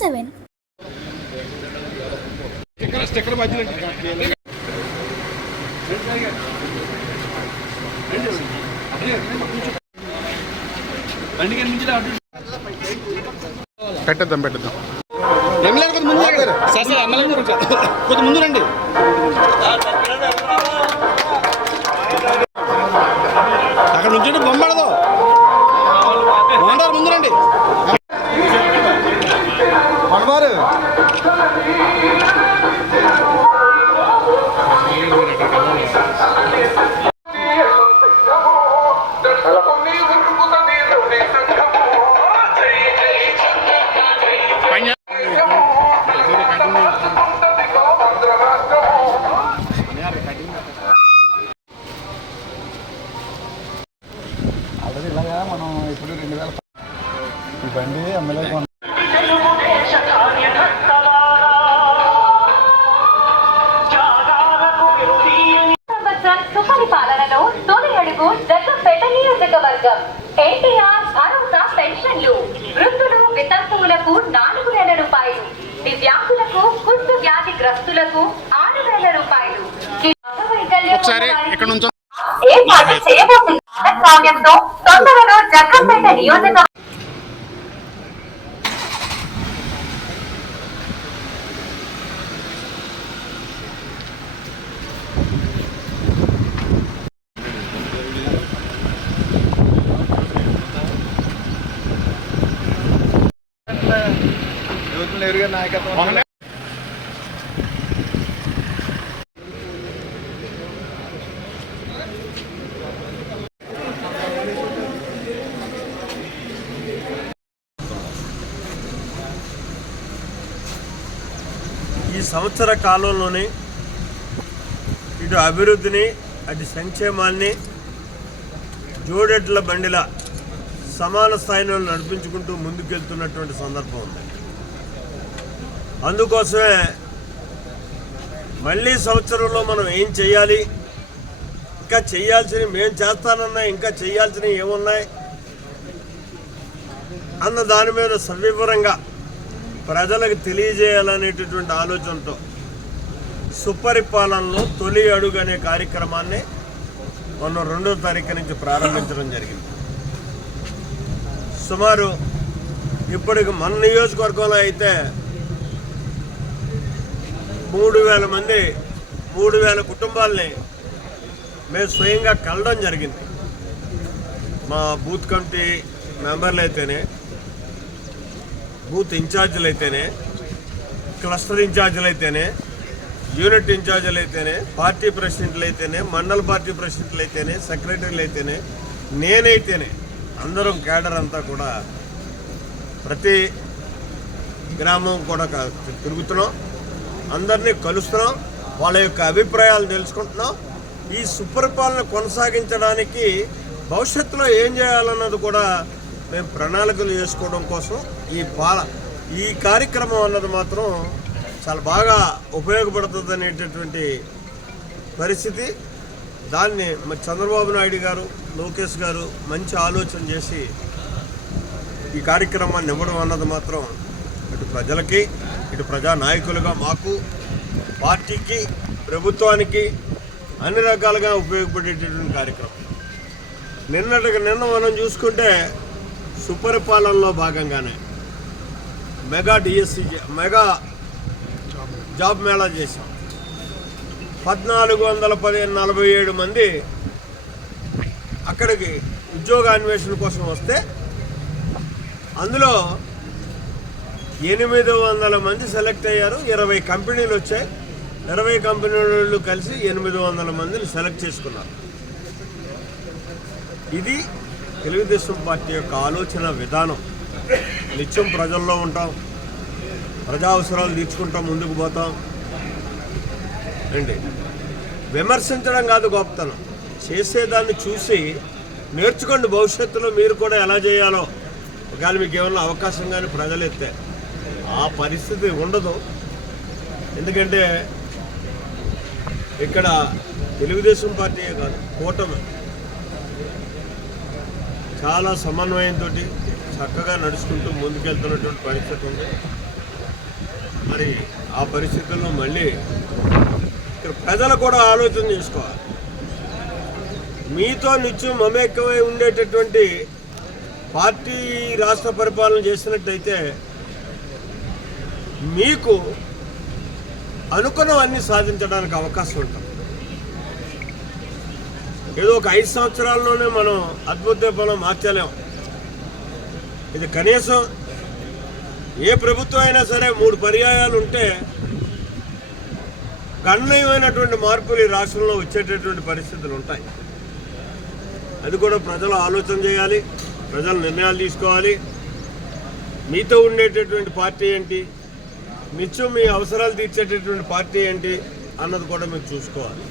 7. పెట్టేద్దాం కొంచెం ముందు రండి. అక్కడ నుంచి బొమ్మడదు బాగుంటారు, ముందు రండి. మనవారు ఆల్రెడీ ఇలాగా మనం ఇప్పుడు 2000 ఈ బండి ఎమ్మెల్యే సుపరిపాలనలో తొలి అడుగు జగ్గంపేట నియోజకవర్గం. ఎన్టీఆర్ భరోసా పెన్షన్లు, వృద్ధులు వితంతువులకు 4,000 రూపాయలు, దివ్యాంగులకు కుష్టు వ్యాధిగ్రస్తులకు 6,000 రూపాయలు. ఏర్పాటు చేయబోతున్న భాగస్వామ్యంతో తొందరలో జగ్గంపేట నియోజకవర్గం నాయకత్వం ఈ సంవత్సర కాలంలోనే ఇటు అభివృద్ధిని అటు సంక్షేమాన్ని జోడెడ్ల బండిల సమాన స్థాయిలో నడిపించుకుంటూ ముందుకెళ్తున్నటువంటి సందర్భం ఉంది. అందుకోసమే మళ్ళీ సంవత్సరంలో మనం ఏం చేయాలి, ఇంకా చేయాల్సినవి మేము చేస్తానన్నా ఇంకా చేయాల్సినవి ఏమున్నాయి అన్న దాని మీద సవివరంగా ప్రజలకు తెలియజేయాలనేటటువంటి ఆలోచనతో సుపరిపాలనలో తొలి అడుగు అనే కార్యక్రమాన్ని మొన్న 2వ తారీఖు నుంచి ప్రారంభించడం జరిగింది. సుమారు ఇప్పటికి మన నియోజకవర్గంలో అయితే 3,000 మంది 3,000 కుటుంబాలని మేము స్వయంగా కలవడం జరిగింది. మా బూత్ కమిటీ మెంబర్లు అయితేనే, బూత్ ఇన్ఛార్జీలు అయితేనే, క్లస్టర్ ఇన్ఛార్జీలు అయితేనే, యూనిట్ ఇన్ఛార్జీలు అయితేనే, పార్టీ ప్రెసిడెంట్లు అయితేనే, మండల పార్టీ ప్రెసిడెంట్లు అయితేనే, సెక్రటరీలు అయితేనే, నేనైతేనే అందరం కేడర్ అంతా కూడా ప్రతి గ్రామం కూడా తిరుగుతున్నాం, అందరినీ కలుస్తున్నాం, వాళ్ళ యొక్క అభిప్రాయాలు తెలుసుకుంటున్నాం. ఈ సుపరిపాలన కొనసాగించడానికి భవిష్యత్తులో ఏం చేయాలన్నది కూడా మేము ప్రణాళికలు చేసుకోవడం కోసం ఈ కార్యక్రమం అన్నది మాత్రం చాలా బాగా ఉపయోగపడుతుంది అనేటటువంటి పరిస్థితి. దాన్ని చంద్రబాబు నాయుడు గారు, లోకేష్ గారు మంచి ఆలోచన చేసి ఈ కార్యక్రమాన్ని ఇవ్వడం అన్నది మాత్రం ఇటు ప్రజలకి, ఇటు ప్రజానాయకులుగా మాకు, పార్టీకి, ప్రభుత్వానికి అన్ని రకాలుగా ఉపయోగపడేటటువంటి కార్యక్రమం. నిన్న మనం చూసుకుంటే సుపరిపాలనలో భాగంగానే మెగా జాబ్ మేళా చేశాం. 1,447 మంది అక్కడికి ఉద్యోగాన్వేషణ కోసం వస్తే అందులో 800 మంది సెలెక్ట్ అయ్యారు. 20 కంపెనీలు వచ్చాయి. 20 కంపెనీలు కలిసి 800 మందిని సెలెక్ట్ చేసుకున్నారు. ఇది తెలుగుదేశం పార్టీ యొక్క ఆలోచన విధానం. నిత్యం ప్రజల్లో ఉంటాం, ప్రజా అవసరాలు తీర్చుకుంటాం, ముందుకు పోతాం అండి. విమర్శించడం కాదు గొప్పతనం, చేసేదాన్ని చూసి నేర్చుకోండి. భవిష్యత్తులో మీరు కూడా ఎలా చేయాలో ఒకవేళ మీకు ఏమన్నా అవకాశం కానీ ప్రజలు ఎత్తే ఆ పరిస్థితి ఉండదు. ఎందుకంటే ఇక్కడ తెలుగుదేశం పార్టీయే కాదు, కూటమి చాలా సమన్వయంతో చక్కగా నడుచుకుంటూ ముందుకెళ్తున్నటువంటి పరిస్థితి ఉంది. మరి ఆ పరిస్థితుల్లో మళ్ళీ ఇక్కడ ప్రజలు కూడా ఆలోచన చేసుకోవాలి. మీతో నిత్యం మమేకమై ఉండేటటువంటి పార్టీ రాష్ట్ర పరిపాలన చేసినట్టయితే మీకు అనుకున్నవన్నీ సాధించడానికి అవకాశం ఉంటుంది. ఏదో ఒక 5 సంవత్సరాల్లోనే మనం అద్భుత ఫలం మార్చలేం. ఇది కనీసం ఏ ప్రభుత్వం అయినా సరే 3 పర్యాయాలు ఉంటే గణనీయమైనటువంటి మార్పులు ఈ రాష్ట్రంలో వచ్చేటటువంటి పరిస్థితులు ఉంటాయి. అది కూడా ప్రజలు ఆలోచన చేయాలి, ప్రజలు నిర్ణయాలు తీసుకోవాలి. మీతో ఉండేటటువంటి పార్టీ ఏంటి, నిత్యం మీ అవసరాలు తీర్చేటటువంటి పార్టీ ఏంటి అన్నది కూడా మీరు చూసుకోవాలి.